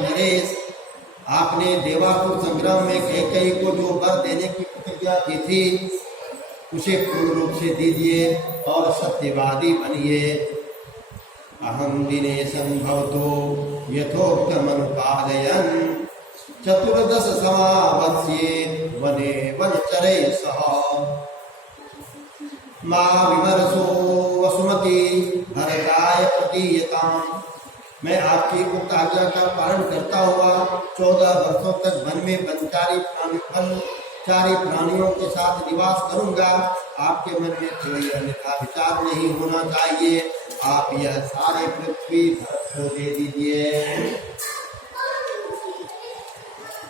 नरेश, आपने देवासुर संग्राम में कैकेयी को जो वर देने की प्रतिज्ञा की थी उसे पूर्ण रूप से दीजिए और सत्यवादी बनिए। अहम दिनेशं भवतो यथोक्तमनुपालयन् 14 समावत्स्ये वने वनचरै सह। मा विमर्शो वसुमती भरताय प्रतीयताम्। मैं आपकी उक्त आज्ञा का पालन करता हुआ 14 वर्षों तक वन में वनचारी प्राणियों के साथ निवास करूंगा। आपके मन में कोई अन्यथा विचार नहीं होना चाहिए। आप यह सारे पृथ्वी भरत को दे दीजिए।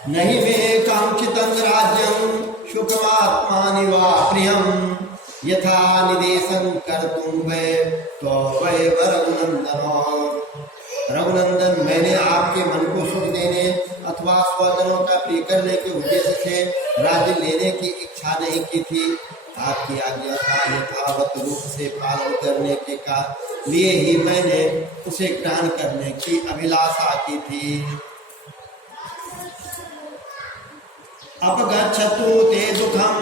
नहीं मे कांक्षितं राज्यं सुखमात्मानि वा प्रियं यथा निदेशं कर्तुं वै तो वै रघुनंदन। रघुनंदन, मैंने आपके मन को सुख देने अथवा स्वजनों का प्रिय करने के उद्देश्य से राज्य लेने की इच्छा नहीं की थी। आपकी आज्ञा का यथावत रूप से पालन करने के लिए ही मैंने उसे ग्रहण करने की अभिलाषा की थी। अपगच्छतु ते दुखम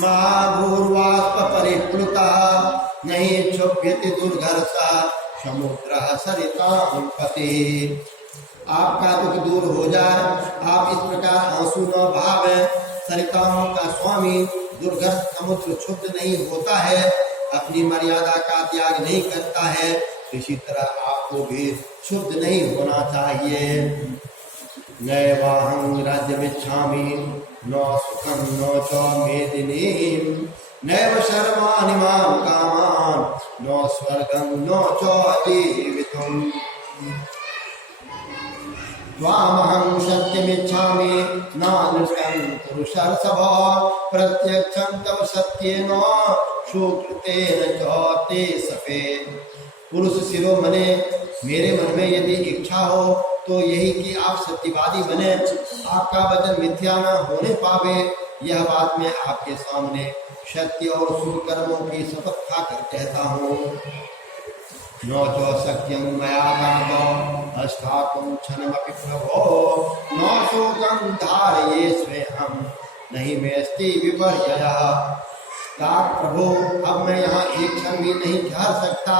मा भूर्वास्प परिप्लुता नहीं क्षुभ्यति दुर्घर्षा समुद्र सरितां पति। आपका दुख दूर हो जाए, आप इस प्रकार आंसू न भावें। सरिताओं का स्वामी दुर्घर्ष समुद्र क्षुब्ध नहीं होता है, अपनी मर्यादा का त्याग नहीं करता है, इसी तरह आपको भी क्षुब्ध नहीं होना चाहिए। नैवाहं राज्यमिच्छामि न सुखं न च मेदिनीं नैव शर्माणि मां कामान् न स्वर्गं न च जीवितम्। त्वामहं सत्यमिच्छामि न नृत्यं पुरुषर्षभ प्रत्यक्षं तव सत्येन सुकृतेन च ते सफेद। पुरुष शिरोमणे, मेरे मन में यदि इच्छा हो तो यही कि आप सत्यवादी बने, आपका वचन मिथ्या न होने पावे। यह बात मैं आपके सामने सत्य और शुभ कर्मों की शपथ खाकर कहता हूँ। न च शक्यं मया तावत् स्थातुं क्षणमपि प्रभो न शोकं धारये स्वेहं नहीं मेऽस्ति विपर्ययः। प्रभु, अब मैं यहाँ एक क्षण भी नहीं ठहर सकता,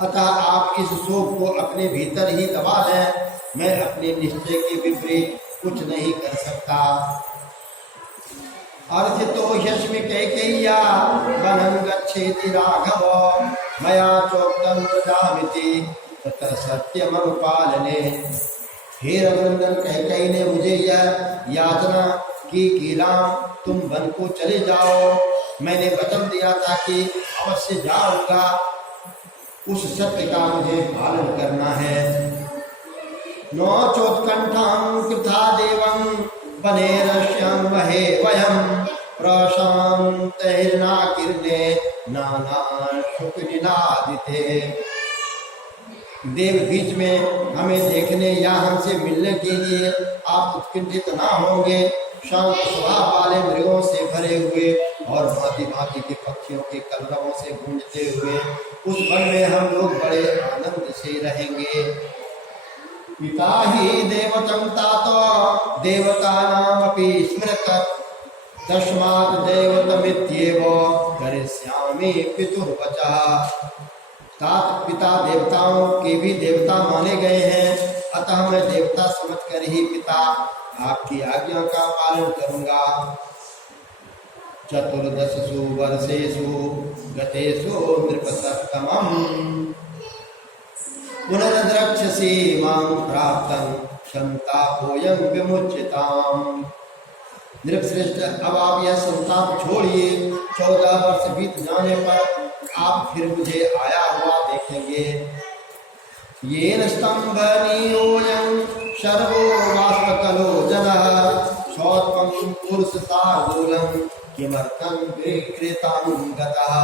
अतः आप इस शोक को अपने भीतर ही दबा लें। मैं अपने निश्चय के विपरीत कुछ नहीं कर सकता। अर्थितो ह्यस्मि कैकेय्या वनं गच्छेति राघव मया चोक्तं वदामिति तत्र सत्यमनुपालने। हे रघुनंदन, कैकेयी ने मुझे यह याचना की कि राम, तुम वन को चले जाओ। मैंने वचन दिया था कि अवश्य जाऊंगा, उस सत्य का मुझे पालन करना है। नो चोत्कंठां कृथा देवं वनेरश्यं वहे वयं प्रशान्तैर्नाकीर्णे नाना शुकनिनादिते। देव बीच में हमें देखने या हमसे मिलने के लिए आप उत्कंठित ना होंगे। शांत स्वभाव वाले मृगों से भरे हुए और भांति भांति के पक्षियों के कलरवों से गूंजते हुए उस वन में हम लोग बड़े आनंद से रहेंगे। पिता ही देवतं तात देवतानामपि स्मृतत् तस्मात् दैवतमित्येव करिष्यामि पितुर्वचः। तात पिता देवताओं के भी देवता माने गए हैं, अतः मैं देवता समझकर ही पिता आपकी आज्ञा का पालन करूंगा। 14 वर्षेषु गतेषु नृपसत्तमम् पुनर्द्रक्ष्यसि मां प्राप्तं संतापोऽयं विमुच्यताम्। नृपश्रेष्ठ, अब आप यह संताप छोड़िए। 14 वर्ष बीत जाने पर आप फिर मुझे आया हुआ देखेंगे। येन स्तंभनीयोऽयं सर्वो वाष्पकलो जनः सौत्वं पुरुषशार्दूलं किमर्थं विक्रेतां गतः।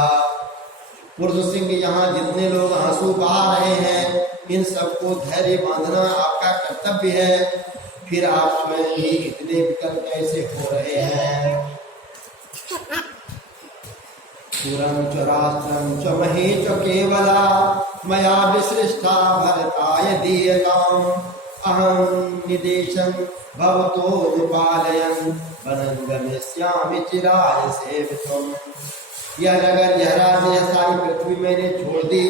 पुरुष सिंह, यहाँ जितने लोग आंसू बहा रहे हैं, इन सबको धैर्य बांधना आपका कर्तव्य है। फिर आप स्वयं ही इतने विकल कैसे हो रहे हैं। पुरं च राष्ट्रं च मही च केवला मया विसृष्टा भरताय दीयताम् अहं निदेशं भवतो अनुपालयन् वनं गमिष्यामि चिराय सेवितुम्। यह नगर, यह राज्य, यह सारी पृथ्वी मैंने छोड़ दी।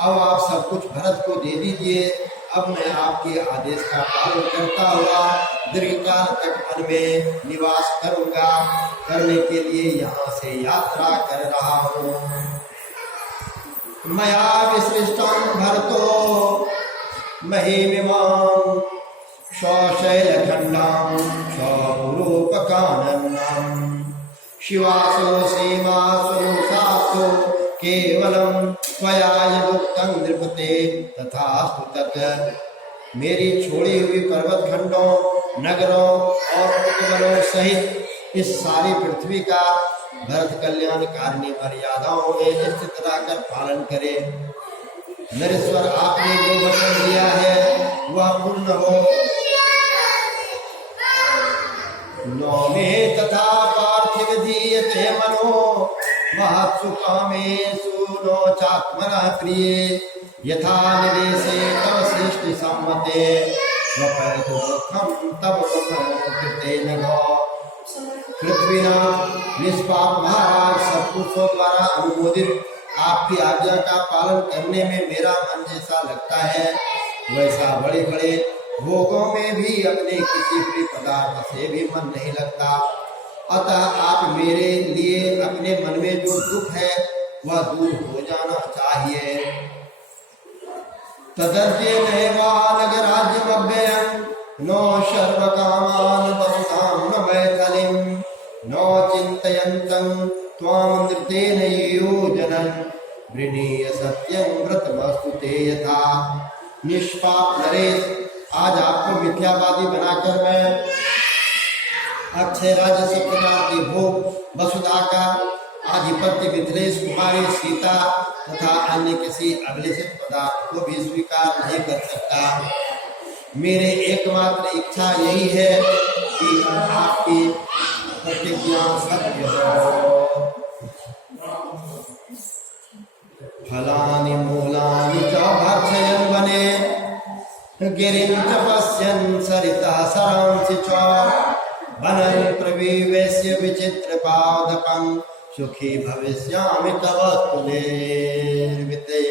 अब आप सब कुछ भरत को दे दीजिए। अब मैं आपके आदेश का पालन करता हुआ दीर्घकाल तक वन में निवास करूंगा। करने के लिए यहाँ से यात्रा कर रहा हूँ। मया विसृष्टं भरतो महिमिमां शैलखण्डां स्वरूपकाननम् शिवासो सीमासो सासो केवलम त्वया यदुक्तं नृपते तथास्तु तत्। मेरी छोड़ी हुई पर्वत खंडों, नगरों और उपवनों सहित इस सारी पृथ्वी का भरत कल्याणकारिणी मर्यादाओं में स्थित रहकर पालन करे। नरेश्वर, आपने जो वचन दिया है वह पूर्ण हो। नो मे तथा पार्थिव दीयते मनो महत्सु कामेषु नो चात्मनः प्रिये यथा निदेशे तव सृष्टि सम्मते वपयतु दुःखं तव कृतेन भो। पृथ्वीनाथ निष्पाप महाराज, सत्पुरुषों द्वारा अनुमोदित आपकी आज्ञा का पालन करने में मेरा मन जैसा लगता है वैसा बड़े बड़े भोगों में भी अपने किसी प्रिय पदार्थ से भी मन नहीं लगता। अतः आप मेरे लिए अपने मन में जो दुख है वह दूर हो जाना चाहिए। तदर्जेनैवानगराज्यमव्ययम् नो सर्वकामान् बहुधां न मैथिलीं नो चिन्तयन्तं त्वां नृतेन योजनं वृणीय सत्यं व्रतमस्तु ते यथा। निष्पाप नरेश, आज आपको मिथ्यावादी बनाकर मैं अक्षय राज्य सत्यता के भोग वसुधा का आधिपत्य मिथिलेश कुमारी सीता तथा अन्य किसी अभिलषित पदार्थ को भी स्वीकार नहीं कर सकता। मेरे एकमात्र इच्छा यही है कि आपकी प्रतिज्ञा सत्य हो। फलानि मूलानि च भक्षयन् वने गिरिं च पश्यन् सरितः सरांसि च वनं प्रविवेश्य विचित्रपादपं सुखी भविष्यामि तव तुलेर्विते।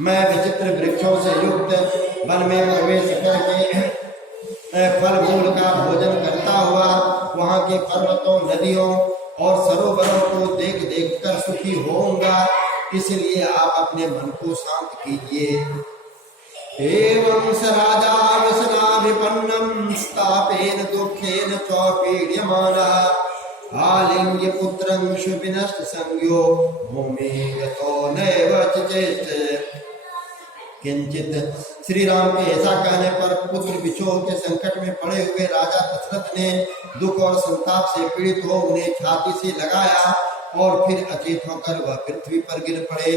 मैं विचित्र वृक्षों से युक्त वन में प्रवेश करके फल मूल का भोजन करता हुआ वहाँ के पर्वतों, नदियों और सरोवरों को देख देख कर सुखी होऊंगा। इसलिए आप अपने मन को शांत कीजिए। एवं स राजा व्यसनाभिपन्नं स्थापेन दुःखेन च पीड्यमानः आलिङ्ग्य पुत्रं शुभिनष्ट संज्ञो भूमि गतो नैव चिचेष्ट। किंचित श्री राम के ऐसा कहने पर पुत्र विछोह के संकट में पड़े हुए राजा दशरथ ने दुख और संताप से पीड़ित हो उन्हें छाती से लगाया और फिर अचेत होकर वह पृथ्वी पर गिर पड़े।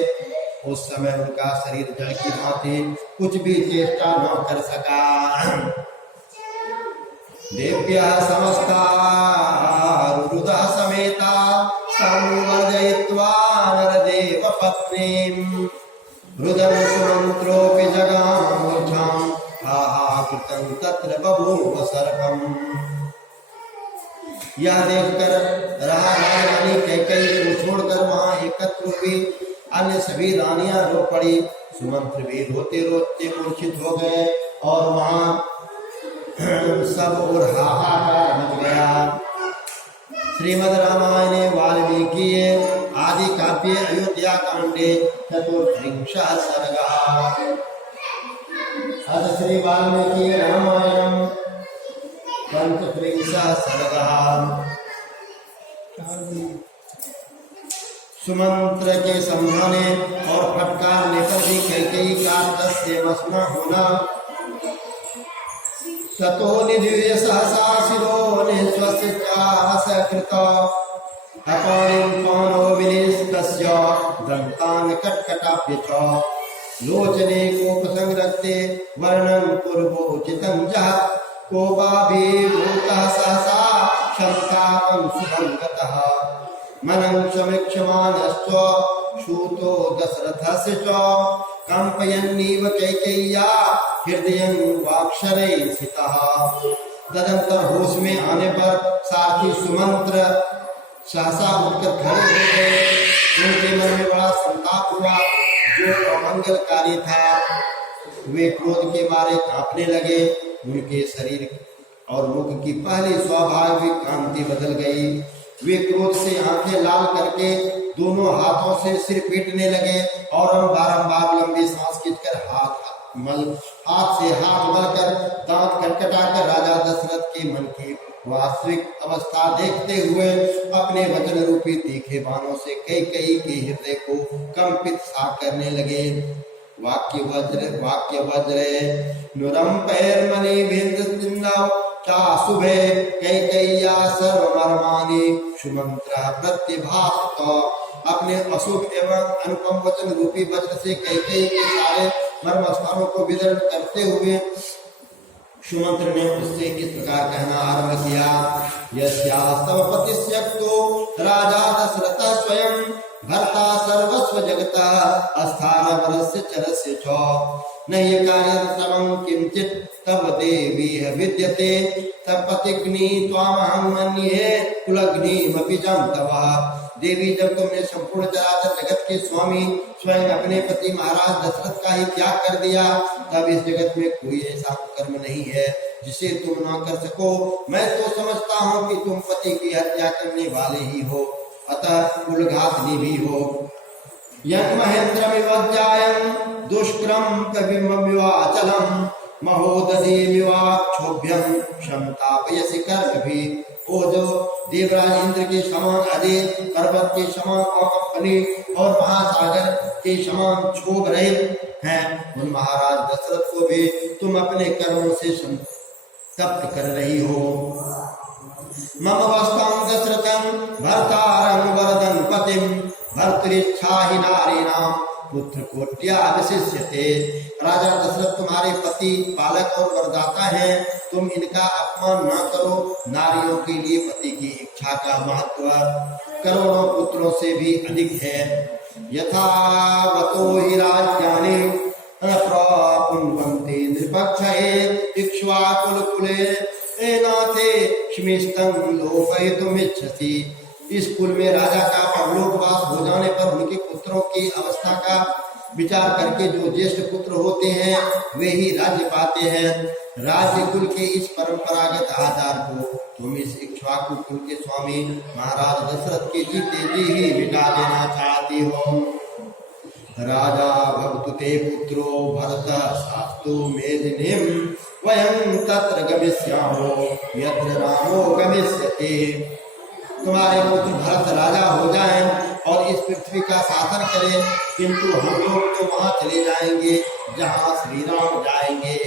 उस समय उनका शरीर जल की भांति कुछ भी चेष्टा न कर सका। देव्या समस्ता रुरुदा समेता संवर्धयित्वा नरदेव पत्नीं रुदं सुमन्त्रोऽपि जगामूर्धाम् आहाकृतं तत्र बभूव सर्वम्। यह देखकर रानी कैकेयी को छोड़कर वहां एकत्र हुई अन्य सभी रानियां रो पड़ी। सुमंत्र भी रोते रोते मूर्छित हो गए और वहां सब और हाहाकार मच गया। श्रीमद् रामायणे वाल्मीकि आदि काव्ये अयोध्या कांडे चतुर्त्रिंशः सर्गः। अथ श्री वाल्मीकि रामायणं पंचत्रिंशः सर्गः। सुमंत्र के समझाने और फटकारने पर भी कैकेयी का तस्य मसना होना। ततो निधीय सहसा शिरो निःश्वस्य सकृत अपौलिं पानो विनिष्टस्य दन्तान् कट्कटाभ्य च लोचने कोपसंरक्ते वर्णं कुर्वोचितं जहत् कोपाभिभूतः सहसा शङ्कां सुभङ्गतः मनं समीक्षमाणश्च सूतो दशरथस्य च कम्पयन्नीव कैकेय्या हृदय वाक्षरे स्थितः। तदंतर होश में आने पर सारथी सुमंत्र सहसा उठकर खड़े हो गए। उनके मन में बड़ा संताप हुआ जो अमंगलकारी था। वे क्रोध के मारे कांपने लगे। उनके शरीर और मुख की पहली स्वाभाविक कांति बदल गई। वे क्रोध से आंखें लाल करके दोनों हाथों से सिर पीटने लगे और हम बारंबार लंबी सांस खींचकर हाथ से हाथ मलकर दांत खटखटाकर राजा दशरथ के मन की वास्तविक अवस्था देखते हुए अपने वचन रूपी तीखे बाणों से कई के हृदय को कंपित सा करने लगे। वाक्य वज्र नुरम पैर मणि भिंद चा शुभे कैकैया सर्वमर्माणि सुमंत्र प्रत्यभात। अपने अशुभ एवं अनुपम वचन रूपी वज्र से कैकेयी के सारे मर्म स्थानों को विदर्भ करते हुए सुमंत्र ने उससे इस प्रकार कहना आरंभ किया। यस्यास्तव पतिस्यक्तो राजा दशरथ स्वयं भर्ता सर्वस्व जगता अस्थान वरस्य चरस्य च नह्य कार्यतमं किंचित् तव देवी विद्यते तपतिग्नि त्वामहं मन्ये कुलग्निमपि जन्तवा। देवी, जब तुमने संपूर्ण चराचर जगत के स्वामी स्वयं अपने पति महाराज दशरथ का ही त्याग कर दिया, तब इस जगत में कोई ऐसा कर्म नहीं है जिसे तुम न कर सको। मैं तो समझता हूँ कि तुम पति की हत्या करने वाले ही हो, अतः कुलघातनी भी हो। यं महेंद्रमिवज्जायं दुष्क्रम कविमविवाचलम् महोदधीमिवाक्षोभ्यं क्षमतापयसि कर्मभिः। वो जो देवराज इंद्र के समान अजय, पर्वत के समान कंपनी और महासागर के समान क्षोभ रहित हैं, उन महाराज दशरथ को भी तुम अपने कर्मों से तप्त कर रही हो। मम वस्तं दशरथं भर्तारं वरदं पतिं भर्तृच्छा हि नारीणां पुत्र कोट्या विशिष्यते। राजा दशरथ तुम्हारे पति, पालक और वरदाता हैं। तुम इनका अपमान न करो। नारियों के लिए पति की इच्छा का महत्व करोड़ों पुत्रों से भी अधिक है। यथावतो हि राज्यानि प्रपुन्वन्ति नृपक्षये इक्ष्वाकुलकुले एनाथे श्मिष्टं लोपयितुमिच्छसि। इस कुल में राजा का परलोकवास हो जाने पर उनके पुत्रों की अवस्था का विचार करके जो ज्येष्ठ पुत्र होते हैं वे ही राज्य पाते हैं। राज्य कुल के इस परंपरागत आधार को तुम इस इक्ष्वाकु कुल के स्वामी महाराज दशरथ के जीते जी ही मिटा देना चाहती हो। राजा भवतु ते पुत्रो भरत शास्तु मेदिनीं वयं तत्र गमिष्यामो यत्र रामो गमिष्यति। तुम्हारे पुत्र भरत राजा हो जाएं और इस पृथ्वी का शासन करें, किंतु हम लोग तो वहां चले जाएंगे जहां श्री राम जाएंगे।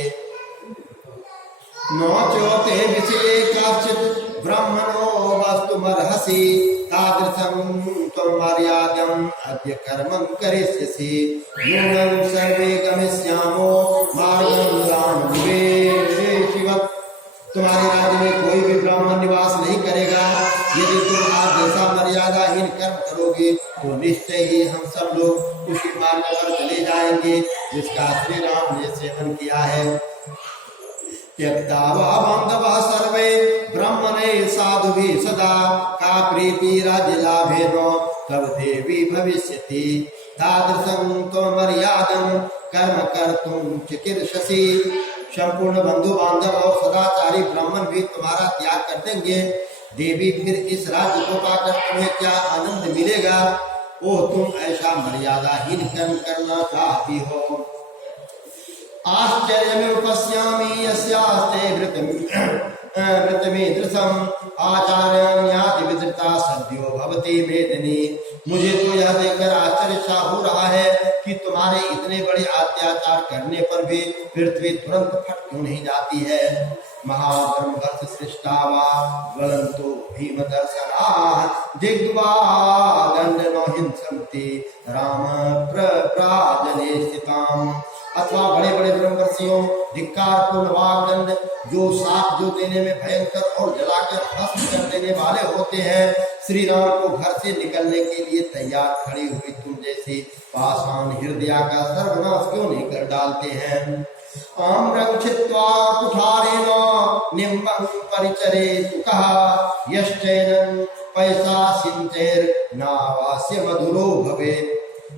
नोचोते विषये काचित् ब्रह्मणो वस्तुमर्हसि तादृशं त्वं मर्यादं अद्य कर्मं करिष्यसि। यूनं सर्वे गमिष्यामो मार्गं रामवेशिवत्। तुम्हारे राज्य में कोई भी ब्राह्मण निवास नहीं करेगा। यदि तुम आज जैसा मर्यादाहीन कर्म करोगे तो निश्चय ही हम सब लोग उसी मार्ग पर चले जाएंगे जिसका श्री राम ने सेवन किया है। त्यक्ता वा बांधवा सर्वे ब्रह्मणे साधुभिः सदा का प्रीति राज्य लाभेन तव देवी भविष्यति। तादृशं त्वं मर्यादं कर्म कर्तुं चिकीर्षसि। संपूर्ण बंधु बांधव और सदाचारी ब्राह्मण भी तुम्हारा त्याग कर देंगे। देवी, फिर इस राज्य को पाकर तुम्हें क्या आनंद मिलेगा? ओ तुम ऐसा मर्यादाहीन कर्म करना चाहती हो। आश्चर्य पश्यामि यस्यास्ते वृत्तमीदृशम् आचार्यं याति विदृता सद्यो भवति मेदिनी। मुझे तो यह देखकर आश्चर्य सा हो रहा है कि तुम्हारे इतने बड़े अत्याचार करने पर भी पृथ्वी तुरंत फट क्यों नहीं जाती है। महाब्रह्मर्ष सृष्टा वा ज्वलन्तो भीमदर्शनाः दिग्वा दण्डनो हिंसन्ति राम प्रव्राजने स्थिताम्। अथवा बड़े बड़े ब्रह्मर्षियों, धिक्कार पूर्ण वाग्दंड, जो साप जो देने में भयंकर और जलाकर भस्म कर देने वाले होते हैं, श्री राम को घर से निकलने के लिए तैयार खड़ी हुई तुम जैसी पाषाण हृदय का सर्वनाश क्यों नहीं कर डालते हैं। आम्रं छित्त्वा कुठारेण निम्बं परिचरेतुकः यश्चैनं पैसा सिंचैर नावास्य मधुरो भवेत्।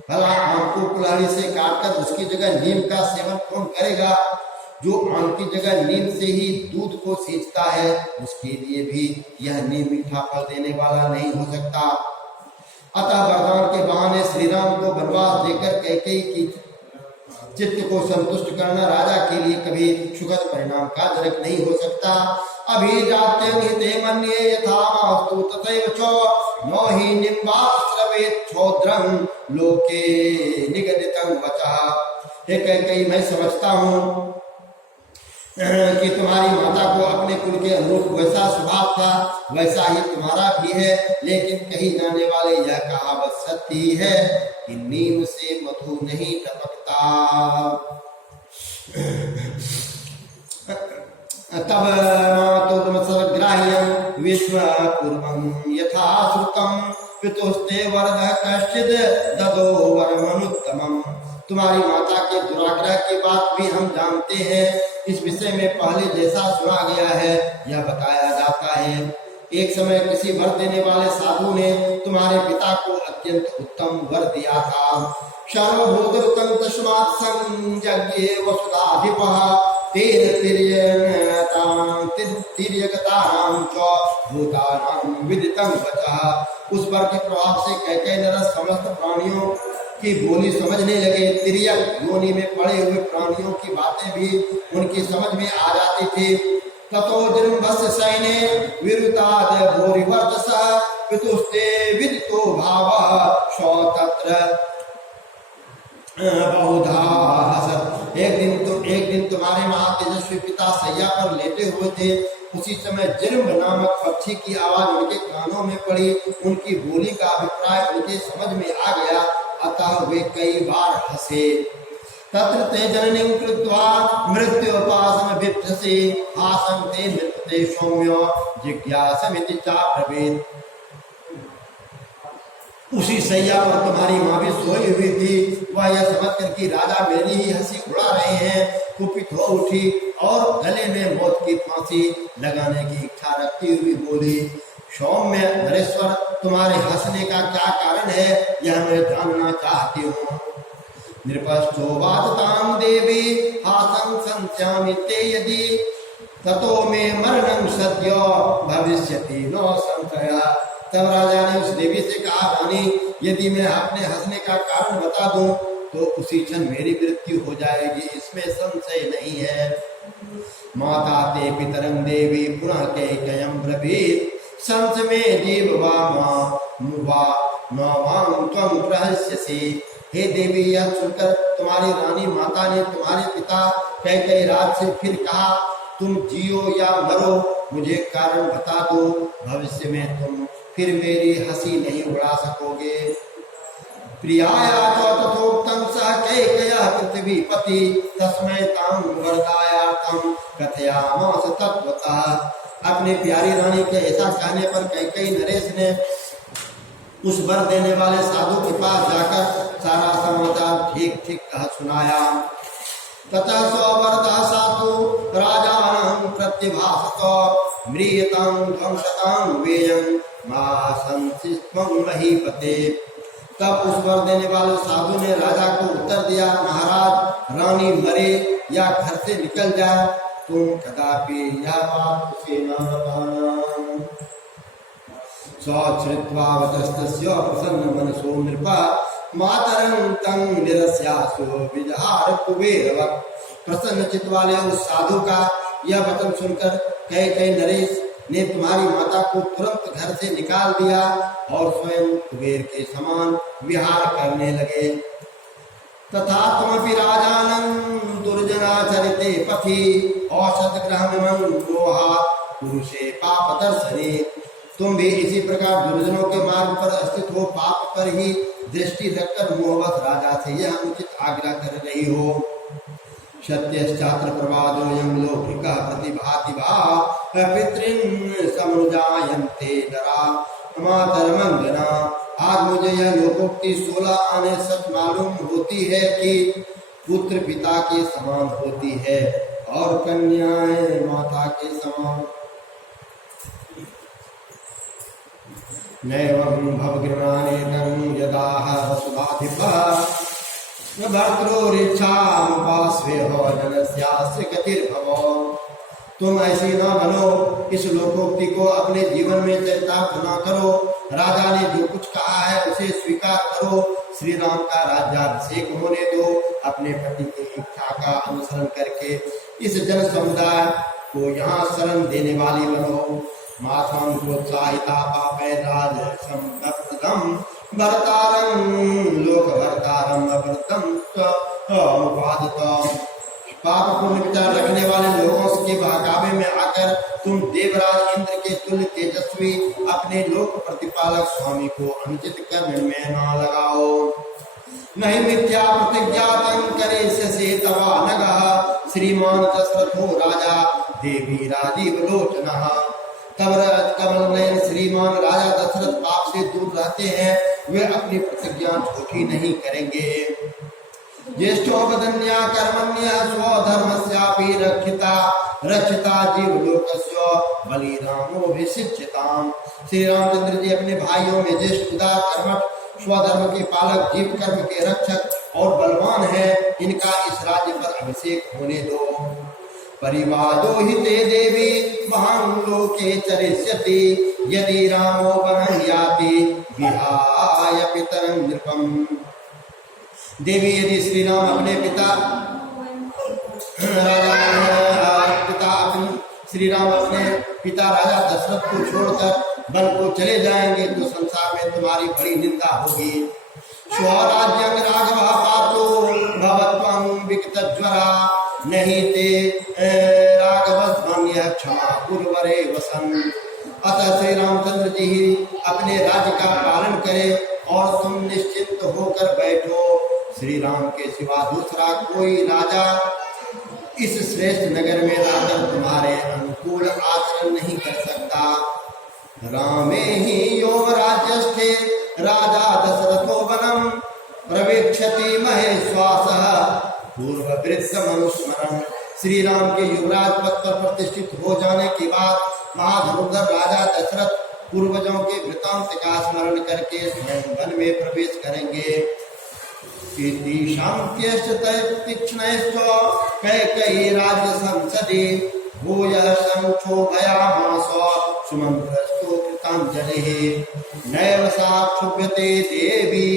भला आम को कुल्हाड़ी से काटकर उसकी जगह नीम का सेवन कौन करेगा? जो आम की जगह नीम से ही दूध को सींचता है, उसके लिए भी यह नीम मीठा फल देने वाला नहीं हो सकता। अतः वरदान के बहाने श्री राम को वनवास देकर कैकेयी की चित्त को संतुष्ट करना राजा के लिए कभी सुखद परिणाम का जनक नहीं हो सकता। अभिजात्यं हिते मन्ये यथा मास्तु तथैव च न हि निम्बाश्रवेत् क्षोद्रं लोके निगदितं वचः। एक कैकेयी, मैं समझता हूँ कि तुम्हारी माता को अपने कुल के अनुरूप वैसा स्वभाव था, वैसा ही तुम्हारा भी है, लेकिन कही जाने वाले यह कहावत सत्य ही है कि नीम से मधु नहीं टपकता। तब मातुर्मसग्राह्यं विश्वपूर्वं यथा श्रुतं पितुस्ते वरदः कश्चिद् ददो वरमनुत्तमम्। तुम्हारी माता के दुराग्रह की बात भी हम जानते हैं। इस विषय में पहले जैसा सुना गया है यह बताया जाता है। एक समय किसी वर देने वाले साधु ने तुम्हारे पिता को अत्यंत उत्तम वर दिया था। सर्वभूतकृतं तस्मात् संयज्ञे वसुधाधिपः तेन तिर्यगतानां च भूतानां विदितं वचः। उस वर के प्रभाव से कैकेयी नरक समस्त प्राणियों की बोली समझने लगे। तिर्यक योनि में पड़े हुए प्राणियों की बातें भी उनकी समझ में आ जाती थी। ततो जृम्भस्य सैने विरुताद भूरिवर्चसः पितुस्ते विदितो भावः सो तत्र बहुधा हसत्। एक दिन तुम्हारे महातेजस्वी पिता सैया पर लेटे हुए थे। उसी समय जृम्भ नामक पक्षी की आवाज उनके कानों में पड़ी। उनकी बोली का अभिप्राय उनके समझ में आ गया, अतः वे कई बार हंसे। तत्र ते जननीं कृत्वा मृत्योपासम विप्ससे हासं ते मृत्युते सौम्य जिज्ञासमिति चाब्रवीत्। उसी सैया पर तुम्हारी माँ भी सोई हुई थी। वह यह समझकर कि राजा मेरी ही हंसी उड़ा रहे हैं, कुपित हो उठी और गले में मौत की फांसी लगाने की इच्छा रखती हुई बोली, सौम्य नरेश्वर, तुम्हारे हंसने का क्या कारण है, यह मैं जानना चाहती हूँ। नृपस्थोवाचतां देवी हासं संस्यामि ते यदि ततो मे मरणं सद्यो भविष्यति न संशयः। तब राजा ने उस देवी से कहा, रानी, यदि मैं अपने हंसने का कारण बता दूं तो उसी क्षण मेरी मृत्यु हो जाएगी, इसमें संशय नहीं है। माता ते पितरं देवी पुनः कैकेयं ब्रवीत् संस में जीव त्वं प्रहस्यसि। हे देवी, यह सुनकर तुम्हारी रानी माता ने तुम्हारे पिता कैकेयी राज से फिर कहा, तुम जियो या मरो, मुझे कारण बता दो, भविष्य में तुम फिर मेरी हंसी नहीं उड़ा सकोगे। प्रियाया तथोक्तं सः कैकेयः पृथ्वीपति तस्मै तां वरदायार्थं कथयामास तत्वतः। अपने प्यारी रानी के ऐसा कहने पर कैकेयी नरेश ने उस वर देने वाले साधु के पास जाकर सारा समाचार ठीक ठीक कह सुनाया। ततः स्ववरदः साधु राजानं प्रत्यभाषत म्रियतां ध्वंसतां वेयं मा संसित्वं महीपते। तब उस वर देने वाले साधु ने राजा को उत्तर दिया, महाराज, रानी मरे या घर से निकल जाए, तुम कदापि यह बात उसे न बताना। श्रुत्वा वचस्तस्य प्रसन्न मनसो नृपः मातरं तं निरस्यासो विजहार कुबेरवत्। प्रसन्न चित्त वाले उस साधु का यह वचन सुनकर कैकेयी नरेश ने तुम्हारी माता को तुरंत घर से निकाल दिया और स्वयं कुबेर के समान विहार करने लगे। तथा तुमपि राजानं दुर्जनाचरिते पथि औषधग्रहमिमं मोहात् पुरुषे पापदर्शने। तुम भी इसी प्रकार दुर्जनों के मार्ग पर स्थित हो पाप पर ही दृष्टि रखकर मोहवश राजा से यह अनुचित आग्रह कर रही हो। सत्यश्चात्र प्रवादोऽयं लौकिकः प्रतिभाति वा पितॄन् समुजायन्ते नरा मातरमंगना। आज मुझे यह लोकोक्ति 16 आने सच मालूम होती है कि पुत्र पिता के समान होती है और कन्याएं माता के समान। नैवं भवगृहानेनं यदाह वसुधाधिपः न भर्तृरिच्छामुपास्वेह जनस्यास्य गतिर्भव। तुम ऐसी न बनो, इस लोकोक्ति को अपने जीवन में चरितार्थ न करो। राजा ने जो कुछ कहा है उसे स्वीकार करो। श्री राम का राज्याभिषेक होने दो। अपने पति की इच्छा का अनुसरण करके इस जन समुदाय को यहाँ शरण देने वाली बनो। माथां प्रोत्साहिता पापे राज संप्रदम भरतारं लोक भरतारं अवृतम स्वमुपादितम्। पाप पुण्य विचार रखने वाले लोगों के बहकावे में आकर तुम देवराज इंद्र के तुल्य तेजस्वी अपने लोक प्रतिपालक स्वामी को अनुचित कर्म में न लगाओ। नहीं मिथ्या प्रतिज्ञातं करे से तवा नगः श्रीमान दशरथो राजा देवी राजीव लोचनः। तब कमल नयन श्रीमान राजा दशरथ पाप से दूर रहते हैं, वे अपनी प्रतिज्ञा झूठी नहीं करेंगे। ज्येष्ठो वदन्या कर्मण्य स्वधर्मस्यापि रक्षिता जीवलोकस्य बलिरामोऽभिषिच्यताम्। श्री रामचंद्र जी अपने भाइयों में ज्येष्ठ उदार कर्मठ स्वधर्म के पालक जीव कर्म के रक्षक और बलवान है। इनका इस राज्य पर अभिषेक होने दो। परिवादो हि ते देवी महान् लोके चरिष्यति यदि रामो वनं याति विहाय पितरं नृपम्। देवी यदि श्री राम अपने श्री राम अपने पिता राजा दशरथ को छोड़कर वन को चले जाएंगे तो संसार में तुम्हारी बड़ी निंदा होगी। स्वराज्यं राघव पातो भवत्वं विगतज्वरा नहीं ते राघवस्त्वं यः क्षमा कुर्वरे वसन्। अतः श्री रामचंद्र जी ही अपने राज्य का पालन करें और तुम निश्चिंत होकर बैठो। श्री राम के सिवा दूसरा कोई राजा इस श्रेष्ठ नगर में रहकर तुम्हारे अनुकूल आचरण नहीं कर सकता। रामे ही योम राज्यस्थे राजा दशरथो वनम प्रवेक्षति महेश्वासः पूर्ववृत्त मनुस्मरण। श्री राम के युवराज पद पर प्रतिष्ठित हो जाने के बाद महाधनुर्धर राजा दशरथ पूर्वजों के वृतांत का स्मरण करके स्वयं वन में प्रवेश करेंगे। तीक्ष्णैश्च कैकेयी राज्य संसदि भूयः संक्षोभयामास सुमन्त्रस्तु कृताञ्जलिः। नैव सा क्षुभ्यते देवी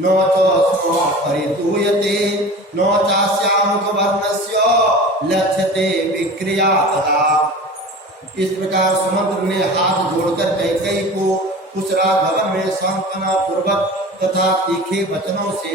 न च स्म परितूयते न चास्या मुखवर्णस्य लक्ष्यते विक्रिया तदा। इस प्रकार सुमंत्र ने हाथ जोड़कर कैकेयी को उस राजभवन में सांत्वना पूर्वक तथा तीखे वचनों से